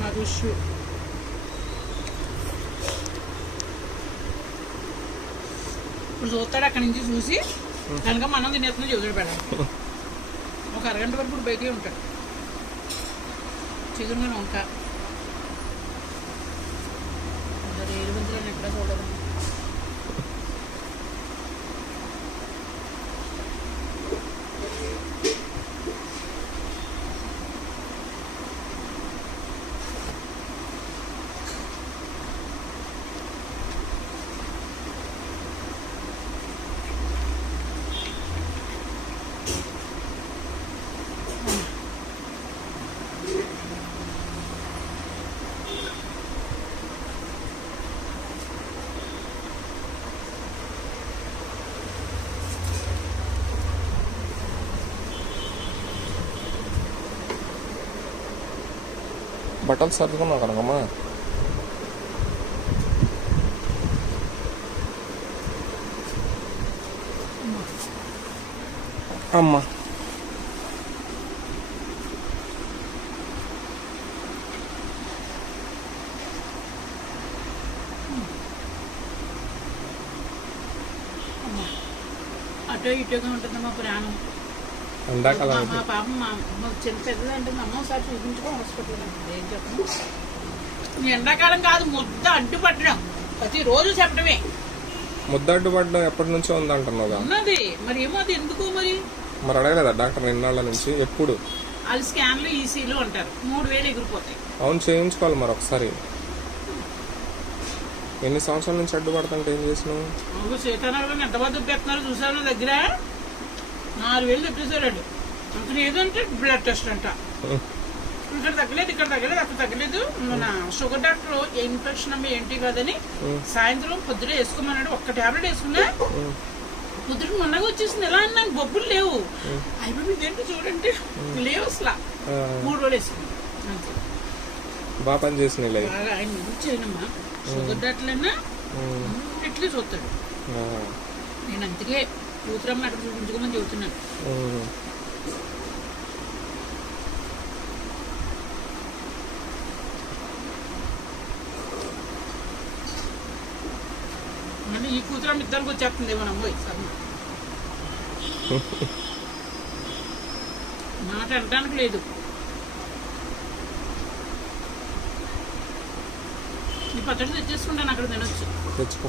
మరుషు ఇప్పుడు చూస్తాడు అక్కడి నుంచి చూసి కనుక మనం తినేస్తున్నా చెబుతాడు పెళ్ళాం. ఒక అరగంట వరకు ఇప్పుడు బయటే ఉంటాడు. చిగురుగా వంక రేలు బంతులను ఎక్కడ చూడదు. బట్టలు సర్దుకున్నావు కనకమ్మా. అమ్మా అటో ఇటోగా ఉంటుంది మా ప్రాణం. ఎండాకాలం మా పాపం మా చిన్న పెద్దది అంటే మా అమ్మ ఒకసారి చూపించుకో హాస్పిటల్ ఏం చెప్పను. ఎండాకాలం కాదు, ముద్ద అడ్డుపట్టడం ప్రతిరోజు చెప్పడమే. ముద్ద అడ్డుపడడం ఎప్పటి నుంచో ఉందంటున్నావు ఉన్నది. మరి ఏమో అది ఎందుకు మరి అడగలేదా డాక్టర్ నిన్నాళ్ళ నుంచి? ఎప్పుడు వాళ్ళు స్కాన్లు ఈసీలు అంటారు, 3000 ఎగిరిపోతాయి. అవును, చేయించుకోవాలి మరి ఒకసారి. ఎన్ని సంవత్సరాల నుంచి అడ్డుపడుతుంటే ఏం చేసినావు? సీతారామన్ ఎంత బాగా దుబ్బెత్తున్నారు చూసారు. నా దగ్గర 4000 తెప్పేశాడు. అతను ఏదంటే బ్లడ్ టెస్ట్ అంట. ఇక్కడ తగ్గలేదు, ఇక్కడ తగ్గలేదు, అక్కడ తగ్గలేదు. మన షుగర్ డాక్టర్ ఇన్ఫెక్షన్ అమ్మ ఏంటి కాదని సాయంత్రం పొద్దున వేసుకోమన్నాడు. ఒక్క టాబ్లెట్ వేసుకున్నా పొద్దున మొన్నగా వచ్చేసింది. ఎలా అన్నాను, బొబ్బులు లేవు. అయిపోయి ఇదేంటి చూడండి, లేవు అసలు. 3 రోజులు వేసుకున్నాను అంతే. బాగా పని చేసిన ఆయన చేయనమ్మా. షుగర్ డాక్టర్ అయినా ఇట్లే చూస్తాడు. నేను అందుకే కూతురమ్మ అక్కడ చూపించుకోమని చెబుతున్నాను. మళ్ళీ ఈ కూతురమ్మ ఇద్దరికి వచ్చేస్తుంది మనం పోయి సర్మ మాట అనడానికి లేదు. ఈ పచ్చడి తెచ్చేసుకుంటాను, అక్కడ తినొచ్చు. తెచ్చుకో.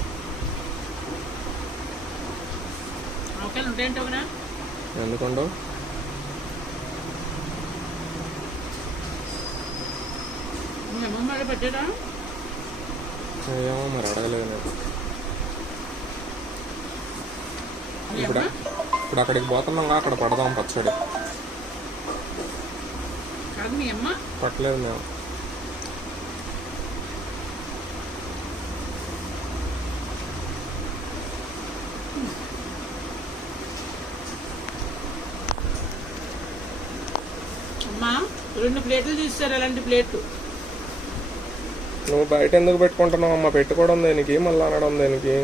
ఆవకాయలు ఉంటాయంటే ఒకనా ఎందుకుండవు? మీ అమ్మమ్మ వాళ్ళు పెట్టారా? ఏమో మరి అడగలేదు నేను. ఇప్పుడు అక్కడికి పోతున్నాం, అక్కడ పడదాం పచ్చడి. కాదు మీ అమ్మ పట్టలేదు మేము. అమ్మా 2 ప్లేట్లు తీస్తారు, అలాంటి ప్లేట్లు. నువ్వు బయట ఎందుకు పెట్టుకుంటున్నావు అమ్మ? పెట్టుకోవడం దేనికి, మళ్ళీ అనడం దేనికి?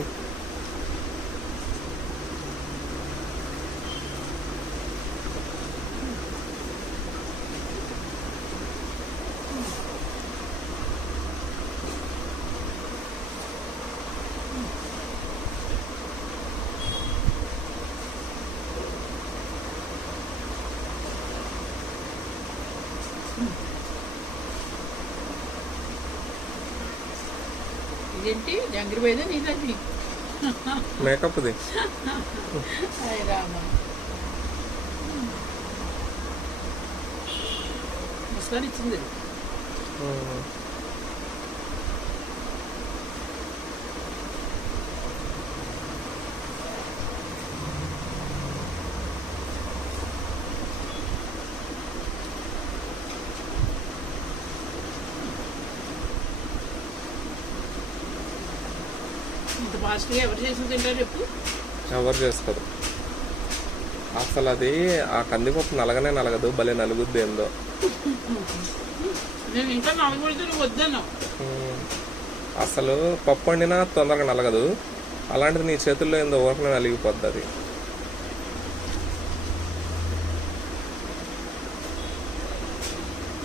ఇదేంటి జంగిరిపోయేదే నీదండి మేకప్ది. ముస్కాన్ ఇచ్చింది. ఇంత ఫాస్ట్గా ఎవరు చేసి తింటారు చెప్పు? ఎవరు చేస్తారు అసలు? అది ఆ కందిపప్పు నలగనే నలగదు, భలే నలుగుద్ది ఏందో. నేను ఇంకా నలగొడితే నువ్వు వద్దాను. అసలు పప్పు వండినా తొందరగా నలగదు, అలాంటిది నీ చేతుల్లో ఏందో ఊరకనే నలిగిపోద్ది అది.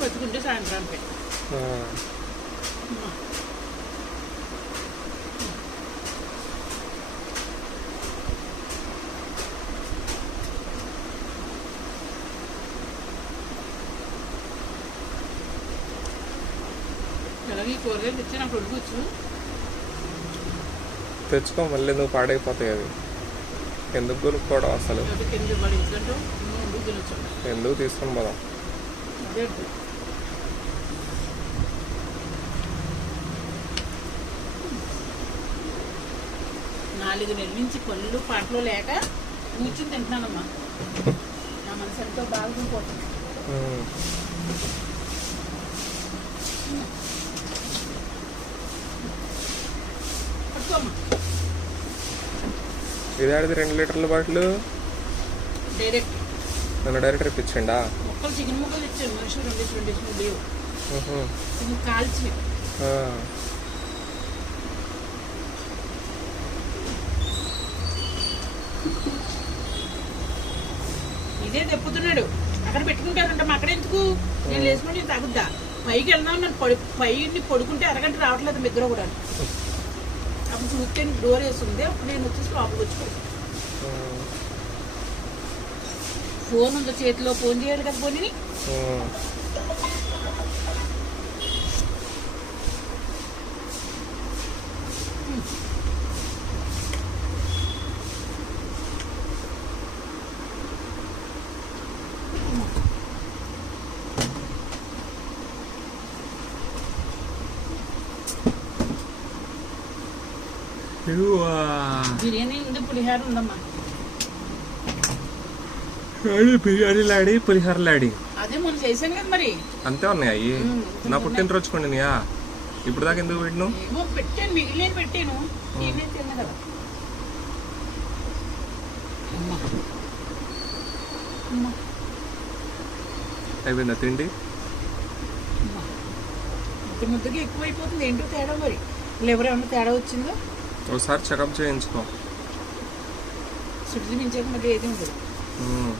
బతుకుంటే సాయంత్రానికి. అలాగే ఈ కూరగాయలు తెచ్చి నాకు ఉడకొచ్చు. తెచ్చుకో, మళ్ళీ నువ్వు పాడైపోతాయి అవి. ఎందుకు కొనుక్కోవడం అసలు? ఎందుకు తీసుకొని పోదాం? 4 నెలల నుంచి పళ్ళు పాటలు లేక కూర్చుని తింటున్నానమ్మా. నా మనసు ఎంతో బాగుండిపోతుంది. ఇదాడిది 2 లీటర్ల బాటిల్ డైరెక్ట్ నన్ను డైరెక్ట్ ఇప్పించండా? ముక్కలు చికెన్ ముక్కలు ఇచ్చాను. మనిషి 2 లేవు. ఇది కాల్చి ఇదే తెప్పుతున్నాడు. అక్కడ పెట్టుకుంటారంట. మా అక్కడ ఎందుకు? నేను లేచుకుంటే తగ్గుద్దా? పైకి వెళ్దాం. నన్ను పైని పడుకుంటే అరగంట రావట్లేదు నిద్ర కూడా. అప్పుడు చూస్తే డోర్ వేస్తుంది. అప్పుడు నేను వచ్చేసి లోపలికి వచ్చిపోయి ఫోన్ ఉందో చేతిలో, ఫోన్ చేయాలి కదా. పోనీ బిర్యానీ ఉంది, పులిహార ఉందమ్మా. బిర్యానీలాడి పులిహోరలాడి అదే మొన్న చేశాను కదా. మరి అంతే ఉన్నాయి అయ్యి. నా పుట్టినరోజు కొండినియా. ఇప్పుడు దాకా ఎందుకు పెట్టిను? ఏమో పెట్టాను, మిగిలిన పెట్టాను. నేనే తిన్నా కదా. అయిపోయిందా తిండి? ముద్దకి ఎక్కువైపోతుంది. ఏంటో తేడా మరి. ఎవరేమన్నా తేడా వచ్చిందో ఒకసారి చెకప్ చేయించుకో. సుడి చూపించాక మళ్ళీ ఏది ఉండదు.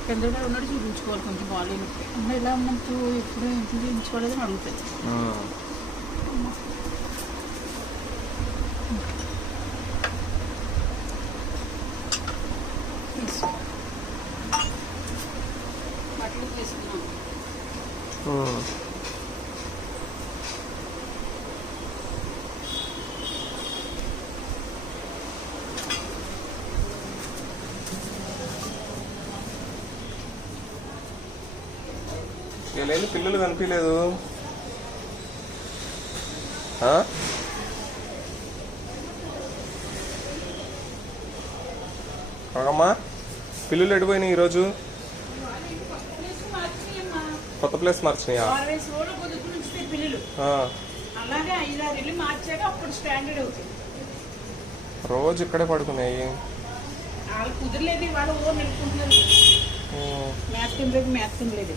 చంద్రబాబు ఉన్నాడు, చూపించుకోవాలి. కొంచెం బాగాలేదు. అమ్మ ఎలా ఉన్నట్టు ఎప్పుడు ఇంట్లో చూపించుకోలేదని అడుగుతుంది. బట్టలు తీసుకున్నాం. లేదు, పిల్లలు కనిపించలేదు. అమ్మా, పిల్లలు ఎడిపోయినాయి ఈరోజు. కొత్త ప్లేస్ మార్చినాయా? రోజు ఇక్కడే పడుకున్నాయి. కుదరలేదు. వాళ్ళు మ్యాథ్ తినలేదు.